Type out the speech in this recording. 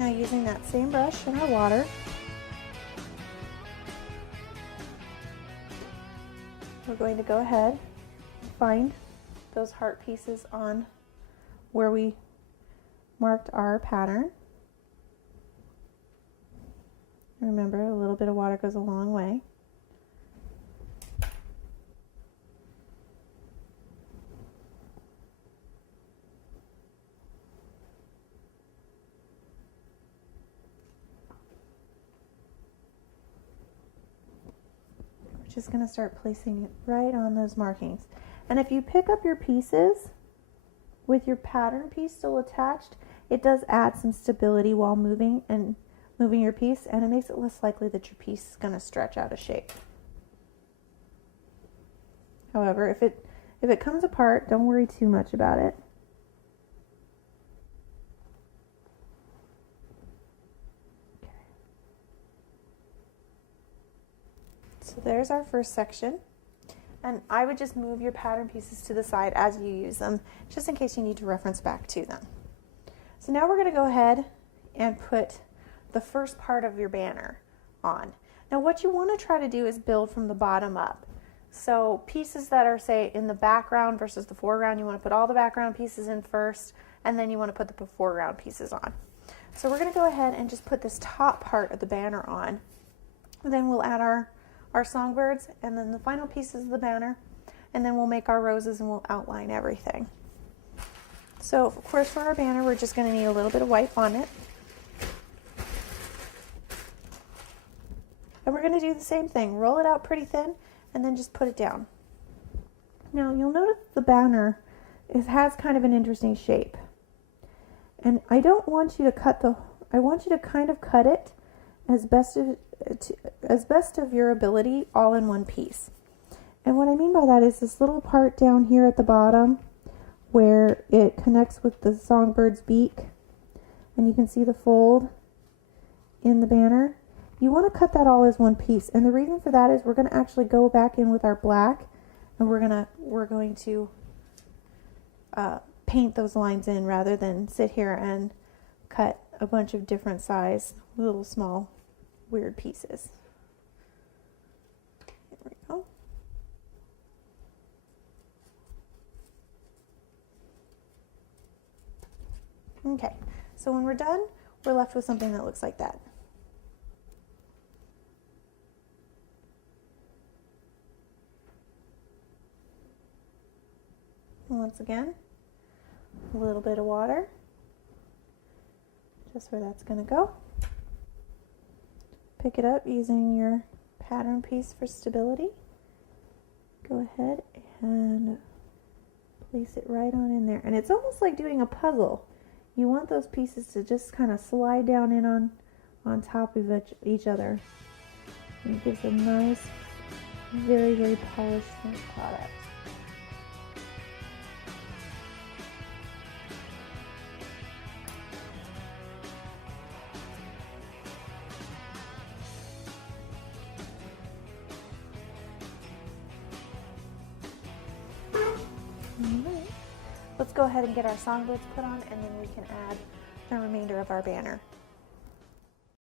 Now using that same brush in our water, we're going to go ahead and find those heart pieces on where we marked our pattern. Remember, a little bit of water goes a long way. We're just going to start placing it right on those markings. And if you pick up your pieces with your pattern piece still attached, it does add some stability while moving your piece, and it makes it less likely that your piece is going to stretch out of shape. However, if it comes apart, don't worry too much about it. Okay. So there's our first section. And I would just move your pattern pieces to the side as you use them, just in case you need to reference back to them. So now we're going to go ahead and put the first part of your banner on. Now what you want to try to do is build from the bottom up. So pieces that are, say, in the background versus the foreground, you want to put all the background pieces in first, and then you want to put the foreground pieces on. So we're going to go ahead and just put this top part of the banner on. And then we'll add our songbirds, and then the final pieces of the banner, and then we'll make our roses and we'll outline everything. So of course for our banner we're just going to need a little bit of white fondant, and we're going to do the same thing, roll it out pretty thin and then just put it down. Now you'll notice the banner has kind of an interesting shape, and I don't want you to cut I want you to kind of cut it as best of your ability all in one piece. And what I mean by that is this little part down here at the bottom where it connects with the songbird's beak, and you can see the fold in the banner. You want to cut that all as one piece, and the reason for that is we're going to actually go back in with our black, and we're going to paint those lines in rather than sit here and cut a bunch of different size little small weird pieces. Here we go. Okay, so when we're done, we're left with something that looks like that. And once again, a little bit of water, just where that's going to go. Pick it up using your pattern piece for stability. Go ahead and place it right on in there. And it's almost like doing a puzzle. You want those pieces to just kind of slide down in on top of each other. And it gives a nice, very, very polished finished product. Let's go ahead and get our songbirds put on, and then we can add the remainder of our banner.